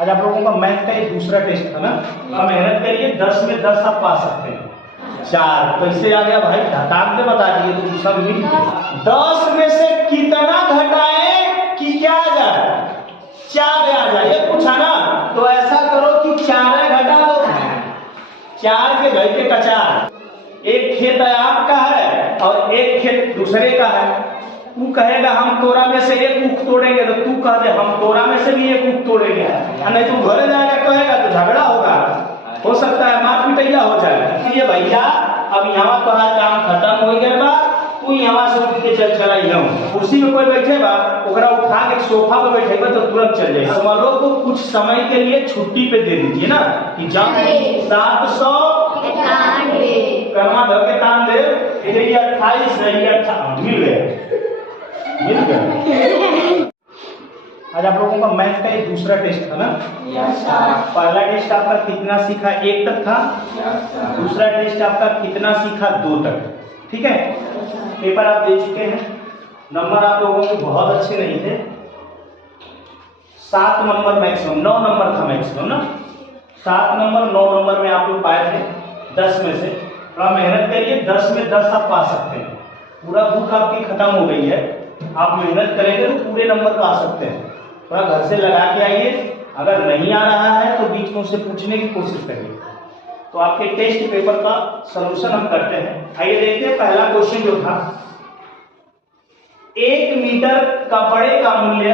आज आप लोगों का मैथ का ये दूसरा टेस्ट था ना। अब मेहनत करिए, 10 में 10 आप पा सकते हैं। 4 तो इससे आ गया भाई, घटाक के बता दिए तो सब मिल गया। 10 में से कितना घटाएं कि क्या आ जाए? 4 आ जाए, ये पूछा ना। तो ऐसा करो कि 4 घटा दो, 4 के घर के कचार। एक खेत आपका है और एक खेत दूसरे का है। तू कहेगा हम तोरा में से एक ऊख तोड़ेंगे, तो तू कह दे हम तोरा में से भी एक ऊख तोड़ेंगे। नहीं तू घरे जाएगा कहेगा तो झगड़ा होगा, हो सकता है मार पिटैया हो जाए। इसलिए भैया अब यहाँ तुम्हारा काम खत्म हो गया बा, तू यहाँ से उठ के चल चला कुर्सी में कोई बैठे बा, ओकरा उठा के सोफा पे बैठेगा तो तुरंत चल जाएगा। समझो को कुछ समय के लिए छुट्टी पे दे दीजिए ना कि जाओ 791 कर्मा भर के काम दे। 28 मिल गए। आज आप लोगों का मैथ का ये दूसरा टेस्ट था ना। पहला टेस्ट आपका कितना सीखा 1 तक था। दूसरा टेस्ट आपका कितना सीखा 2 तक। ठीक है, पेपर आप दे चुके हैं। नंबर आप लोगों के बहुत अच्छे नहीं थे। 7 नंबर मैक्सिमम, 9 नंबर था मैक्सिमम ना। 7 नंबर 9 नंबर में आप लोग पाए थे 10 में से। थोड़ा मेहनत करिए, 10 में 10 आप पा सकते हैं। पूरा बुक आपकी खत्म हो गई है, आप मेहनत करेंगे तो पूरे नंबर पा सकते हैं। थोड़ा घर से लगा के आइए, अगर नहीं आ रहा है तो बीच में उससे पूछने की कोशिश करिए। तो आपके टेस्ट पेपर का सलूशन हम करते हैं। आइए देखते हैं पहला क्वेश्चन जो था, 1 मीटर कपड़े का मूल्य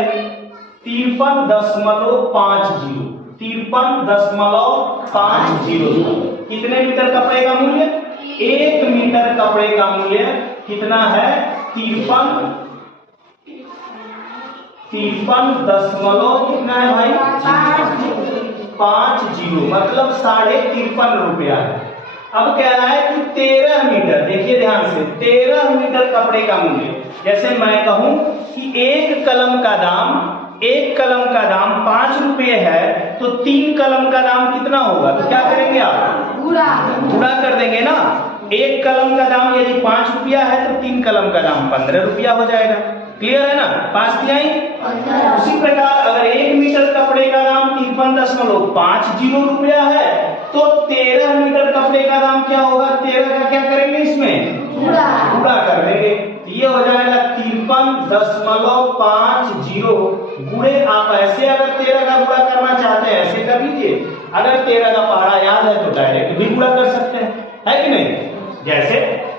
53.50। 53.50। कितने मीटर कपड़े का मूल्य? 1 मीटर कपड़े का मूल्य कितना है? 53 कितना है भाई? 50, मतलब 53.5 रुपया है। अब कह रहा है कि 13 मीटर, देखिए ध्यान से, 13 मीटर कपड़े का मूल्य। जैसे मैं कहूं कि एक कलम का दाम 5 रुपये है, तो 3 कलम का दाम कितना होगा? तो क्या करेंगे आप? गुणा कर देंगे ना। एक कलम का दाम यदि 5 रुपया है तो 3 कलम का दाम 15 रुपया हो जाएगा। क्लियर है ना? पास किया ही। उसी प्रकार अगर 1 मीटर कपड़े का दाम 53.50 रुपया है तो 13 मीटर कपड़े का दाम क्या होगा? 13 का क्या करेंगे इसमें? गुणा कर देंगे। ये हो जाएगा 53.50 गुणे। आप ऐसे अगर 13 का गुणा करना चाहते हैं ऐसे कर लीजिए। अगर 13 का पहाड़ा याद है तो डायरेक्ट भी गुणा कर सकते हैं, है कि नहीं? जैसे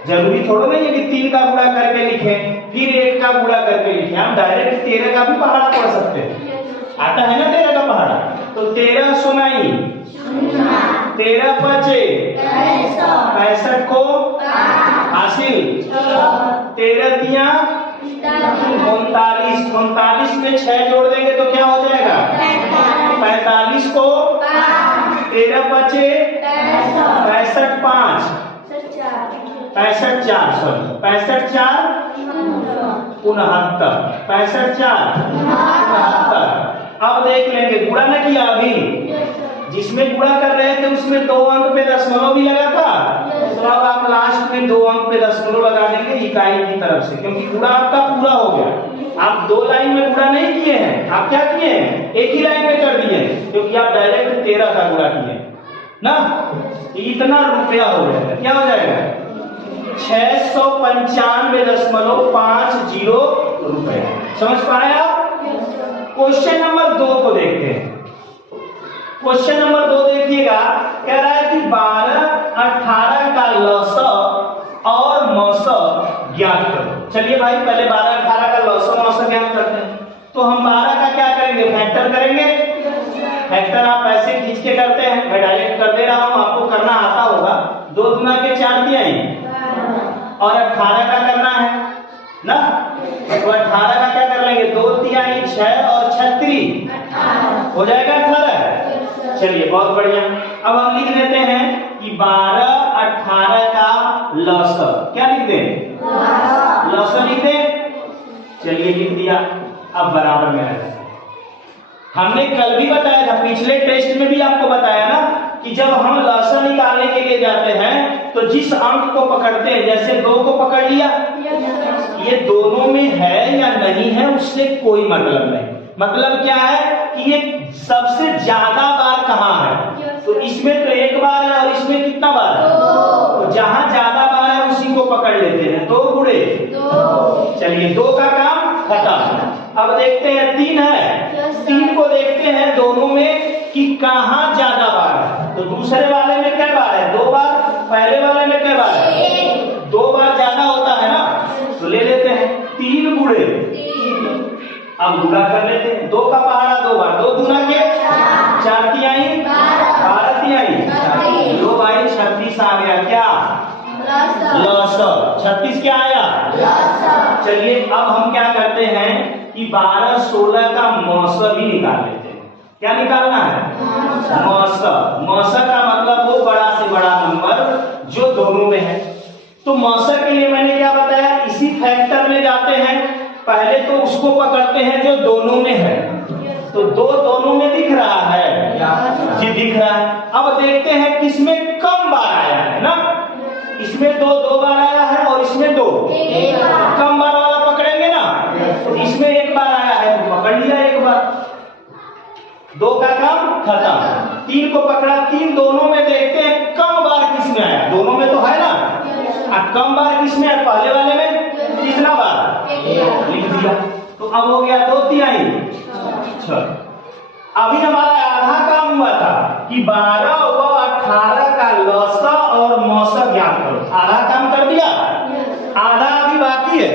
जरूरी थोड़ा नहीं है कि 3 का गुणा करके लिखें फिर 1 का गुणा करके लिखें। हम डायरेक्ट 13 का भी पहाड़ा पढ़ सकते हैं। आता है ना 13 का पहाड़ा? तो 13 सुनाई, 13 पचे 65 को हासिल, 13 तिया 39 में 6 जोड़ देंगे तो क्या हो जाएगा? 45 को 13 पचे 65 5 65 4 69 अब देख लेंगे, गुणा ना किया अभी। जिसमें गुणा कर रहे थे उसमें 2 अंक पे दशमलव भी लगा था, तो अब आप लास्ट में 2 अंक पे दशमलव लगा देंगे इकाई की तरफ से, क्योंकि गुणा आपका पूरा हो गया। आप 2 लाइन में गुणा नहीं किए हैं, आप क्या किए हैं? एक ही लाइन में कर दिए, क्योंकि आप डायरेक्ट 13 का गुणा किए ना। इतना रुपया हो जाएगा, क्या हो जाएगा? 695.50 रुपए। समझ पाए आप? क्वेश्चन नंबर 2 को देखते हैं। क्वेश्चन नंबर 2 देखिएगा, कह रहा है कि 12, 18 का लस और मस ज्ञात करो। चलिए भाई पहले 12, 18 का लस और मस ज्ञात करते हैं। तो हम 12 का क्या करेंगे? फैक्टर करेंगे। फैक्टर आप ऐसे खींच के करते हैं, मैं डायरेक्ट कर दे रहा हूं, आपको करना आता होगा। 2 गुना के 4 तिहाई और 18 का करना है ना। तो 18 का क्या कर लेंगे? 2 तिहाई 6 और 36 हो जाएगा 18। चलिए बहुत बढ़िया। अब हम लिख देते हैं कि 12, 18 का लस। क्या लिख दें? लस लिख दें। चलिए लिख दिया। अब बराबर में आ जाए। हमने कल भी बताया था, पिछले टेस्ट में भी आपको बताया ना कि जब हम लसा निकालने के लिए जाते हैं तो जिस अंक को पकड़ते हैं, जैसे 2 को पकड़ लिया, ये दोनों में है या नहीं है उससे कोई मतलब नहीं। मतलब क्या है कि ये सबसे ज्यादा बार कहाँ है? तो इसमें तो एक बार है और इसमें कितना बार है? तो जहां ज्यादा बार है उसी को पकड़ लेते हैं। 2 गुणे 2। चलिए 2 का काम खत्म। अब देखते हैं 3 है, 3 को देखते हैं दोनों में कि कहाँ ज्यादा बार है। तो दूसरे वाले में क्या बार है? 2 बार। पहले वाले में क्या बार है? 2 बार ज्यादा होता है ना, तो ले लेते हैं 3 गुणे। अब गुणा कर लेते हैं। 2 का पहाड़ा 2 बार, 2 दूना के 4 तिहाई 12 तिहाई 2 भाई 36 आ गया। क्या? लसअ। 36 क्या आया? चलिए अब हम क्या करते हैं कि 12 16 का मौसा भी निकाल लेते हैं। क्या निकालना है? मौसा। मौसा का मतलब वो बड़ा से बड़ा नंबर जो दोनों में है। तो मौसा के लिए मैंने क्या बताया? इसी फैक्टर में जाते हैं, पहले तो उसको पकड़ते हैं जो दोनों में है। तो 2 दोनों में दिख रहा है जी, दिख रहा है। अब देखते हैं किसमें कम बार आया है ना। इसमें 2 बार आया है और इसमें 2 कम बार वाला पकड़ेंगे ना। तो इसमें 1 बार आया है तो पकड़ लिया 1 बार। 2 का काम खत्म। 3 को पकड़ा, 3 दोनों में देखते हैं कम बार किसमें आया। दोनों में तो है ना, कम बार किसमें है? पहले वाले में कितना बार? लिख दिया। तो अब हो गया 2 तिहाई। अभी हमारा आधा काम हुआ था कि 12 व 18 का लसा और मौसा ज्ञात करो। आधा काम कर दिया, आधा अभी बाकी है।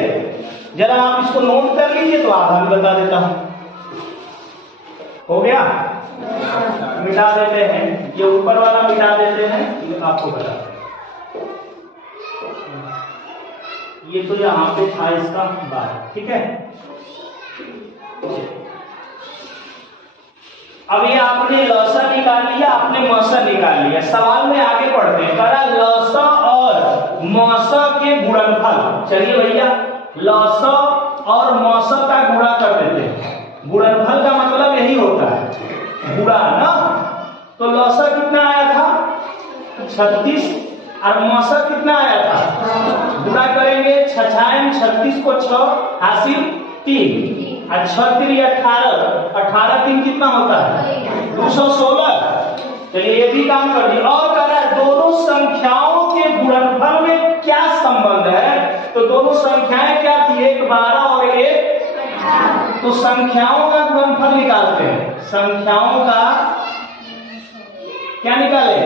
जरा आप इसको नोट कर लीजिए तो आधा भी बता देता हूं। हो गया? मिटा देते हैं, ये ऊपर वाला मिटा देते हैं, ये आपको बता। ये तो यहाँ पे था इसका बार, ठीक है। अब ये आपने लसा निकाल लिया, आपने मौसा निकाल लिया। सवाल में आगे बढ़ते हैं। करा लसा और मौसा के गुणनफल। चलिए भैया लसा और मौसा का गुणा कर देते हैं। गुणनफल का मतलब यही होता है गुणा ना। तो लसा कितना आया था? 36 और मौसा कितना आया था? गुणा करेंगे 6 36 को 6 हासिल 3 और 6 3 18 18 3 कितना होता है? 216। चलिए ये भी काम कर दिया। और कह रहा है दोनों संख्याओं के गुणनफल में क्या संबंध है? तो दोनों संख्याएं क्या थी? एक 12 और एक। तो संख्याओं का गुणनफल निकालते हैं। संख्याओं का क्या निकाले?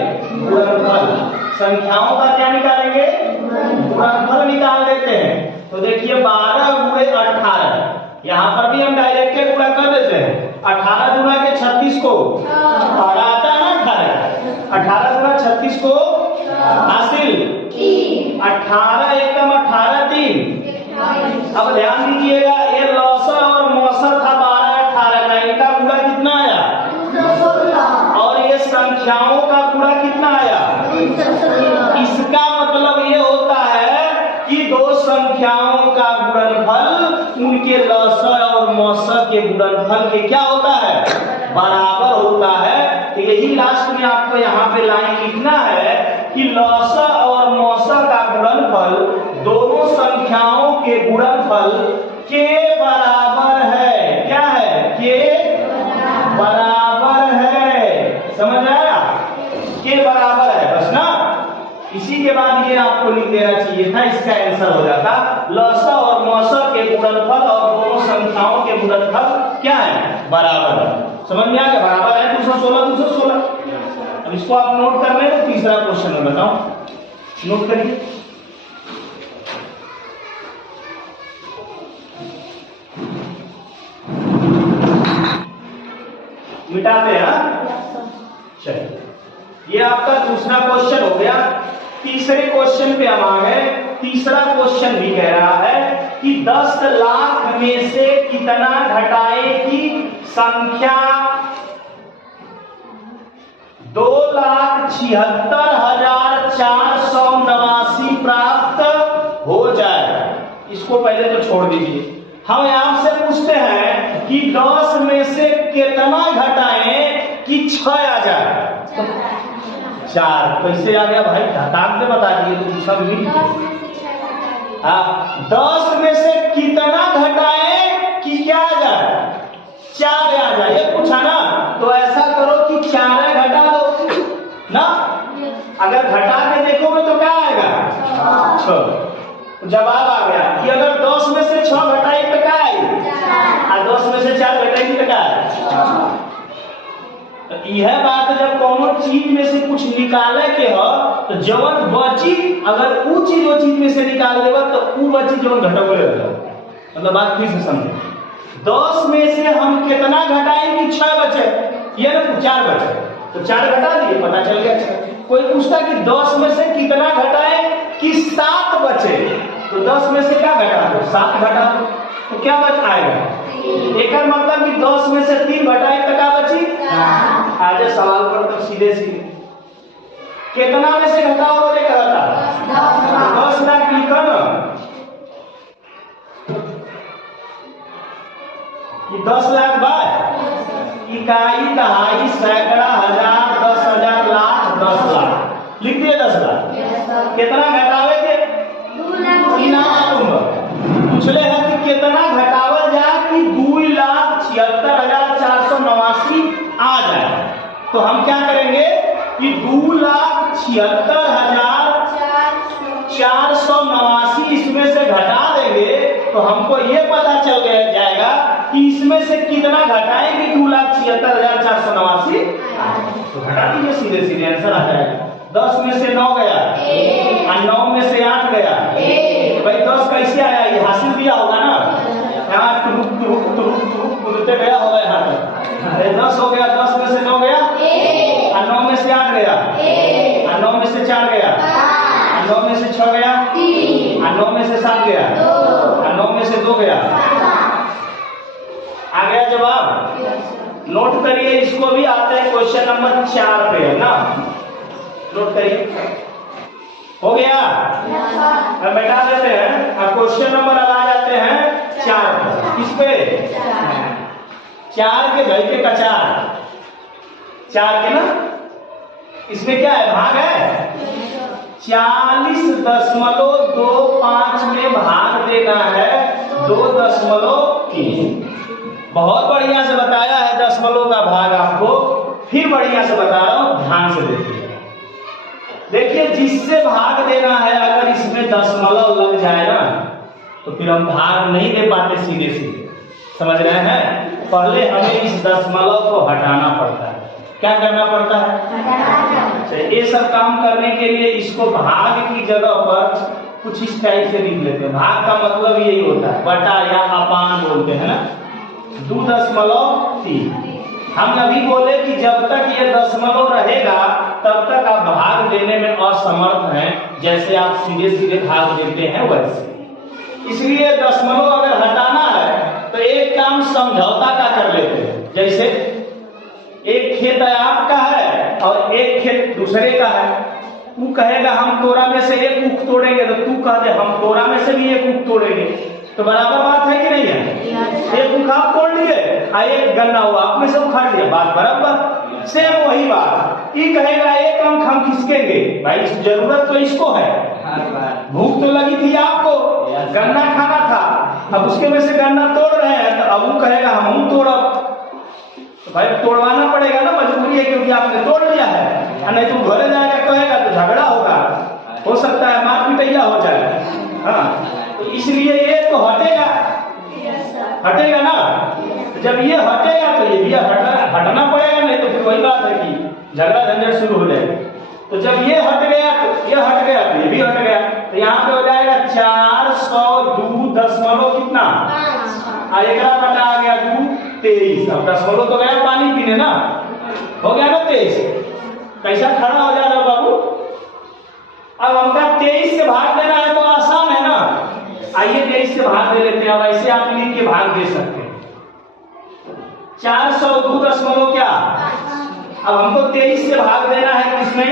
गुणनफल। संख्याओं का क्या निकालेंगे? गुणनफल निकाल देते हैं। तो देखिए 12 गुणे 18, यहाँ पर भी हम डायरेक्ट गुणा कर देते हैं। 18 गुणा के 36 को और आता है ना 18 गुणा 36 को हासिल 18 एकम 18 3। अब ध्यान दीजिएगा ये लसा और मौसा था 12 18 का, इनका गुणा कितना आया? और ये संख्याओं का गुणा कितना आया? इसका मतलब ये होता है कि 2 संख्याओं का गुणनफल उनके लसा और मौसा के गुणनफल के क्या होता है? बराबर होता है। तो यही लास्ट में आपको यहाँ पे लाइन लिखना है कि लसा और मौसा का गुणनफल दोनों संख्याओं के गुणनफल के बराबर है। क्या है? के बराबर है। समझ आया? के बराबर है बस ना। इसी के बाद ये आपको लिख देना चाहिए था, इसका आंसर हो जाता लसा और मौसा के गुणनफल और दोनों संख्याओं के गुणनफल क्या है? बराबर है। समझ में आ गया? बराबर है 216 216। अब इसको आप नोट कर लें। तो तीसरा क्वेश्चन में बताओ, नोट करिए। मिटाते हैं। चलिए ये आपका दूसरा क्वेश्चन हो गया। तीसरे क्वेश्चन पे हम आ गए। तीसरा क्वेश्चन भी कह रहा है कि 10 लाख में से कितना घटाए की संख्या 2,76,489 प्राप्त हो जाए। इसको पहले तो छोड़ दीजिए। हम आपसे पूछते हैं कि 10 में से कितना घटाएं कि 6 आ जाए? 4 कैसे आ गया भाई? घटा के बता दिए तो सब मिल। 10 में से कितना घटाएं कि क्या आ जाए? 4 आ जाए, ये पूछा ना। तो 4 घटा दो ना, अगर घटा के देखोगे तो क्या आएगा 6। जवाब आ गया कि अगर 10 में से 6 घटाई तो क्या आएगी, और 10 में से 4 घटाएगी तो क्या आएगी। तो यह बात है, जब कोनो चीज में से कुछ निकाले के हो तो जवन बची, अगर वो चीज वो चीज में से निकाल देगा तो वो बची जवन घटोले रहता। मतलब बात फिर से समझे, 10 में से हम कितना घटाएंगे 6 बचे, ये ना 4 बचे तो 4 घटा दिए, पता चल गया 6। कोई पूछता कि 10 में से कितना घटाए कि 7 बचे, तो 10 में से क्या घटा दो 7 घटा दो, तो क्या बच आएगा। एक मतलब कि 10 में से 3 घटाए तो क्या बची। आज सवाल पर तो सीधे सीधे कितना में से घटाओ बोले कहता 10 लाख लिखो ना कि 10 लाख बाद इकाई दहाई सैकड़ा हजार 10,000 लाख 10 लाख लिख दिए 10 लाख। कितना घटावे के 2 लाख पूछले है कि कितना घटावल जाए कि 2,76,489 आ जाए, तो हम क्या करेंगे कि 2,76,489 इसमें से घटा देंगे तो हमको ये पता चल जाएगा कि इसमें से कितना घटाएंगे 2,76,489, तो घटा दीजिए सीधे सीधे आंसर आ जाएगा। 10 में से 9 गया और 9 में से 8 गया, भाई 10 कैसे आया, ये हासिल दिया होगा ना, यहाँ टुरुक टुरुक टुरुक टुरुक कूदते गया होगा यहाँ तक। अरे 10 हो गया, 10 में से 9 गया और 9 में से 8 गया और 9 में से 4 गया और 9 में से 6 गया और 9 में से 7 गया और 9 में से 2 गया। आ गया जवाब। नोट करिए, इसको भी आता है क्वेश्चन नंबर 4 पे है ना, नोट करिए। हो गया, अब बैठा देते हैं। अब क्वेश्चन नंबर अब आ जाते हैं 4 पर। किस पे 4 के भाई के कचार 4 के ना, इसमें क्या है भाग है 40.25 में भाग देना है 2.3। बहुत बढ़िया से बताया है दशमलव का भाग आपको, फिर बढ़िया से बता रहा हूं, ध्यान से देखिए। देखिए जिससे भाग देना है, अगर इसमें दशमलव लग जाए ना तो फिर हम भाग नहीं दे पाते सीधे सीधे, समझ रहे हैं। पहले हमें इस दशमलव को हटाना पड़ता है। क्या करना पड़ता है, ये सब काम करने के लिए इसको भाग की जगह पर कुछ इस टाइप से लिख लेते हैं। भाग का मतलब यही होता है, बटा या अपान बोलते हैं ना, 2.3। हम अभी बोले कि जब तक ये दशमलव रहेगा तब तक आप भाग देने में असमर्थ हैं, जैसे आप सीधे सीधे भाग देते हैं वैसे। इसलिए दशमलव अगर हटाना है तो एक काम समझौता का कर लेते हैं। जैसे एक खेत आपका है और एक खेत दूसरे का है, तू कहेगा हम तोरा में से एक ऊख तोड़ेंगे, तो तू कह दे हम तोरा में से भी एक ऊख तोड़ेंगे, तो बराबर बात है कि नहीं है। एक ऊख आप तोड़ लिए और एक गन्ना हुआ आप में से उखाड़ लिया, बात बराबर। सेम वही बात, ये कहेगा एक अंक हम खिसकेंगे, भाई जरूरत तो इसको है, भूख तो लगी थी आपको, गन्ना खाना था, अब उसके में से गन्ना तोड़ रहे हैं, तो अब वो कहेगा हम तोड़ब, तो भाई तोड़वाना पड़ेगा ना, मजबूरी है, क्योंकि आपने तोड़ लिया है। नहीं तो घरे जाएगा कहेगा तो झगड़ा होगा, हो सकता है मार पिटैया हो जाए। हाँ, तो इसलिए ये तो हटेगा, हटेगा ना। जब ये हटेगा तो ये भी हटना पड़ेगा, नहीं तो फिर वही बात है कि झगड़ा झंझट शुरू हो जाएगा। तो जब ये हट गया तो ये हट गया तो ये भी हट गया, तो यहाँ पे हो जाएगा 402 दशमलव कितना, एक बटा आ गया 223। अब दशमलव तो गया पानी पीने ना, हो गया ना 23। कैसा खड़ा हो जा रहा बाबू। अब हमका 23 से भाग देना है तो आसान है ना, आइए 23 से भाग दे लेते हैं। अब ऐसे आप लिख के भाग दे सकते हैं 402 दशमलव क्या। अब हमको 23 से भाग देना है किसमें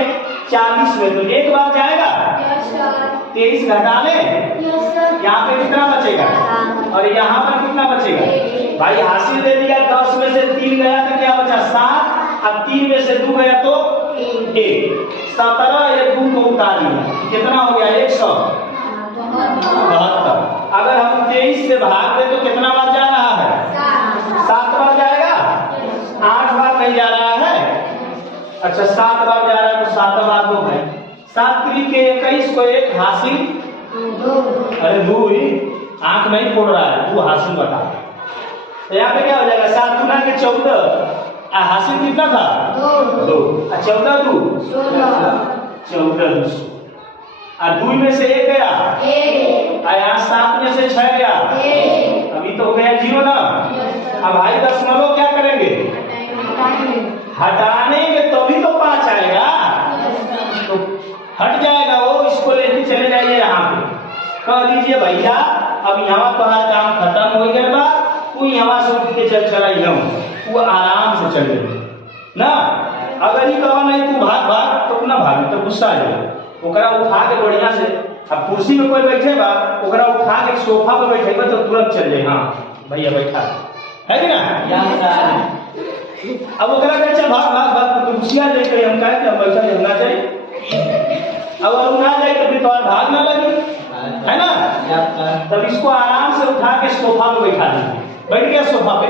40 में, तो एक बार जाएगा 23 घटा ले, यहाँ पे कितना बचेगा और यहाँ पर कितना बचेगा। भाई हासिल दे दिया, 10 में से 3 गया तो क्या बचा 7, अब 3 में से 2 गया तो 1, 17 ये 2 को उतार दिया, कितना हो गया 172। अगर हम 23 से भाग दे तो कितना बार जा रहा है 7 बार जाएगा, 8 बार नहीं जा रहा है। अच्छा 7 बार जा रहा है तो 7 बार 2 है। 7 3 के 21 को 1 हासिल 2। अरे 2 ही आंख नहीं फोड़ रहा है, 2 हासिल बता। तो यहाँ पे क्या हो जाएगा 7 गुना के 14 हासिल कितना था 2 और 14 2 14 200 और 2 में से 1 गया और यहाँ 7 में से 6 गया, अभी तो हो गया 0 ना। अब भाई दशमलव क्या करेंगे हटानेंगे तभी तो 5 आएगा, तो हट जाएगा वो, इसको लेके चले जाइए यहाँ पे कह दीजिए भैया अब यहाँ तुम्हारा काम खत्म हो गया बा, तू यहाँ से उठ के चला वो आराम से चल गए ना। अगर ही कहा नहीं तू भाग भाग तो ना भागी तो गुस्सा आ जाएगा, ओकरा उठा के बढ़िया से, अब कुर्सी में कोई बैठे बा ओकरा उठा के सोफा पे बैठे बा तो तुरंत चल जाए, हाँ भैया बैठा है कि ना। अब ओकरा कहे चल भाग भाग भाग तो गुस्सा लेके हम कहे कि हम बैठा रहना चाहिए, अब वो ना जाए तो फिर तो भाग ना लगे है ना। तब इसको आराम से उठा के सोफा पे बैठा दीजिए, बैठ गया सोफा पे।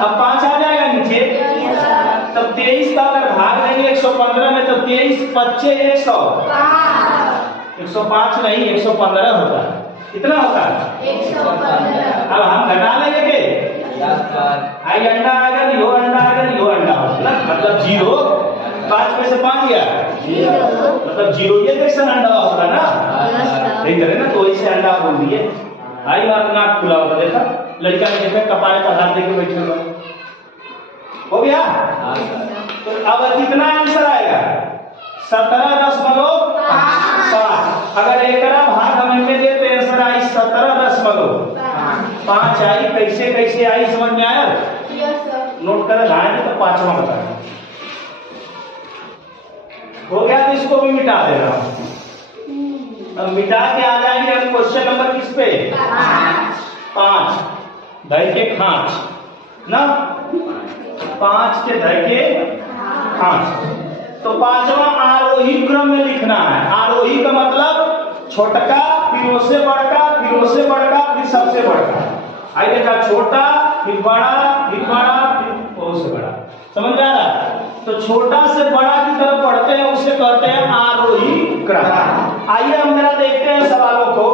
अब 5 आ जाएगा नीचे, तब 23 का अगर भाग देंगे 115 में तो 23 25 100 105 नहीं 115 होता है, कितना होता है 115। अब हम घटा लेंगे के आई अंडा आएगा नहीं हो अंडा आएगा नहीं हो अंडा होगा, मतलब 0 5 में से 5 गया मतलब 0 ये कैसा अंडा होगा ना, ठीक है ना। तो इसे अंडा बोल दिए। आई बार नाक खुला होगा, देखा लड़का ने देखा कपारे पर हाथ देके बैठे हुए, हो गया। तो अब कितना आंसर आएगा 17.7। अगर एकरा भाग हम में दे तो आंसर आई 17.5 आई। कैसे कैसे आई समझ में आया? नोट कर लाएंगे तो 5वां बताएंगे। हो गया तो इसको भी मिटा देना। अब मिटा के आ जाएंगे हम क्वेश्चन नंबर किस पे 5 धर के खांच ना, 5 के धर के खांच। तो 5वां आरोही क्रम में लिखना है। आरोही का मतलब छोटका फिर उससे बड़का फिर उससे बड़का फिर सबसे बड़का। आई देखा छोटा फिर बड़ा फिर उससे बड़ा, समझ आ रहा? तो छोटा से बड़ा की तरफ बढ़ते हैं उसे कहते हैं आरोही क्रम। आइए हम जरा देखते हैं सवालों को।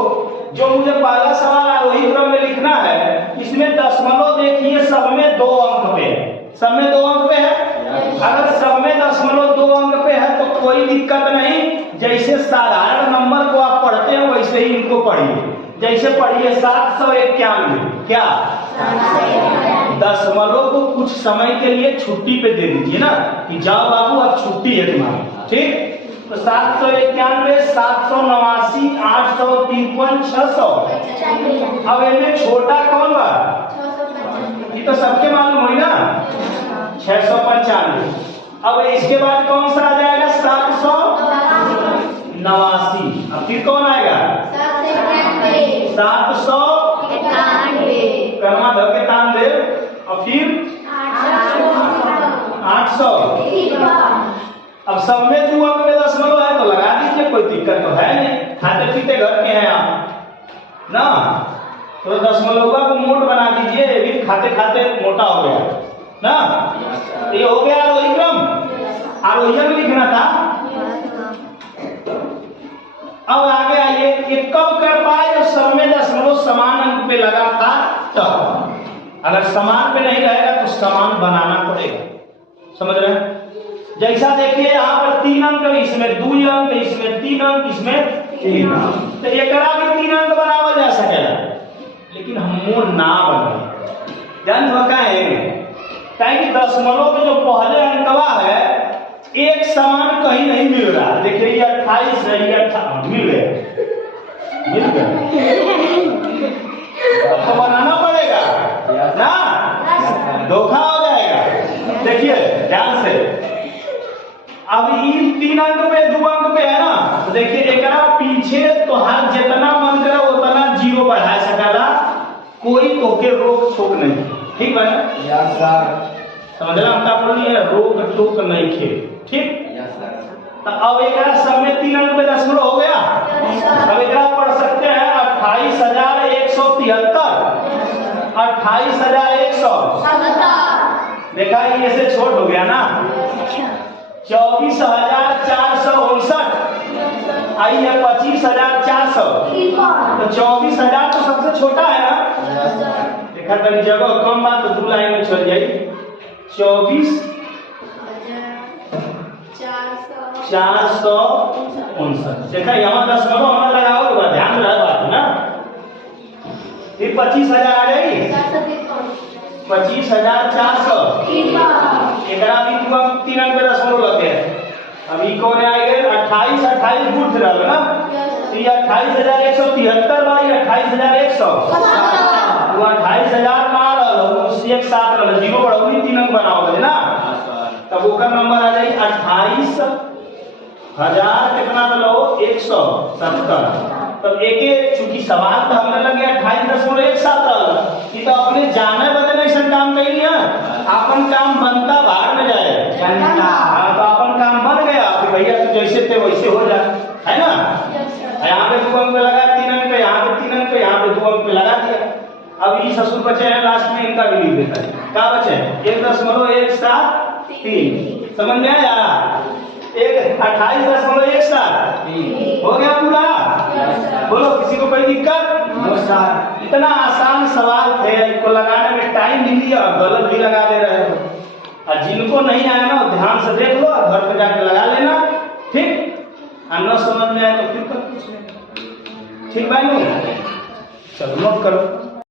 जो मुझे पहला सवाल आरोही क्रम में लिखना है, इसमें दशमलव देखिए सब में 2 अंक पे है। सब में 2 अंक पे है। अगर सब में दशमलव 2 अंक पे है तो कोई दिक्कत नहीं। जैसे साधारण नंबर को आप पढ़ते हैं वैसे ही इनको पढ़िए। जैसे पढ़िए 791, क्या दशमलव को कुछ समय के लिए छुट्टी पे दे दीजिए ना कि जाओ बाबू अब छुट्टी है तुम्हारी, ठीक। तो 791 789 853 600। अब इनमें छोटा कौन बा? ये तो सबके मालूम हुई ना 695। अब इसके बाद कौन सा आ जाएगा 789। अब फिर कौन आएगा 791 कर्मा धर के तान दे। और फिर 800। अब सब में 2 अंक में दशमलव है तो लगा दीजिए, कोई दिक्कत तो है नहीं। खाते पीते घर के हैं आप ना, तो दशमलव को मोट बना दीजिए, भी खाते खाते मोटा हो गया ना। ये हो गया आरोही क्रम। आरोही में लिखना था। अब आगे आइए, ये कब कर पाए जब सब में दशमलव समान अंक पे लगा था तब। अगर समान पे नहीं रहेगा तो समान बनाना पड़ेगा, समझ रहे हैं? जैसा देखिए यहाँ पर 3 अंक, इसमें 2 अंक, इसमें 3 अंक, इसमें 3 अंक। तो एकरा भी 3 अंक बनावल जा सकेगा, लेकिन हम ना बने जान कि दशमलव में जो पहले अंकवा है एक समान कहीं नहीं मिल रहा। देखिए ये 28 है, ये 58 मिल गया तो बनाना पड़ेगा ना, धोखा हो जाएगा। देखिए ध्यान से, अब इन 3 अंक पे 2 अंक पे है ना, तो देखिए एक पीछे तो हर जितना मन करे उतना 0 बढ़ा सकेला, कोई तोके रोक टोक नहीं, ठीक है ना? समझ रहे हमका बोली है रोक टोक नहीं खे, ठीक। तो अब एक सब में 3 अंक पे दशमलव हो गया। अब एक पढ़ सकते हैं 28,173 28,100। देखा ये से छोट हो गया ना, 24,459। आई है 25,400। तो 24,000 तो सबसे छोटा है ना। देखा तनी जगह कम बात तो 2 लाइन में चल जाई। 24,459। देखा यहाँ 10 नंबर हमारा लगाओ तो ध्यान रहा बात ना। फिर 25,000 आ गई। 25,400। एक भी 3 अंक पे 10 नंबर लग गए। अभी कौन आएगा 28 28 गुठ रहा ना। तो ये 28,173 बाई 28,100 तो 28,000 मार उससे एक साथ रहा जीरो बढ़ाओगी 3 अंक बनाओगे ना। तब ओकर नंबर आ जाए 28,000 कितना लो 170। तब एक चूंकि सवाल तो हमने लगे 28,1 कि तो अपने जाने बदले ऐसा काम कही है अपन काम बनता बाहर में जाए। तो अपन काम बन गया फिर भैया तू जैसे थे वैसे हो जाए है ना। यहाँ पे 2 अंक पे लगा 3 अंक पे, यहाँ पे 3 अंक पे, यहाँ पे 2 अंक पे लगा दिया। अब ये ससुर बचे हैं लास्ट में इनका भी लिख देता है। क्या बचे 1.173 समझ में आया। 28.173 हो गया पूरा। बोलो किसी को कोई दिक्कत। इतना आसान सवाल थे इसको लगाने में टाइम भी लिया गलत भी लगा दे रहे हो। और जिनको नहीं आया ना ध्यान से देख लो घर पे जाके लगा लेना ठीक। न समझ में आए तो फिर कर पूछ लेना ठीक भाई। चलो नोट करो।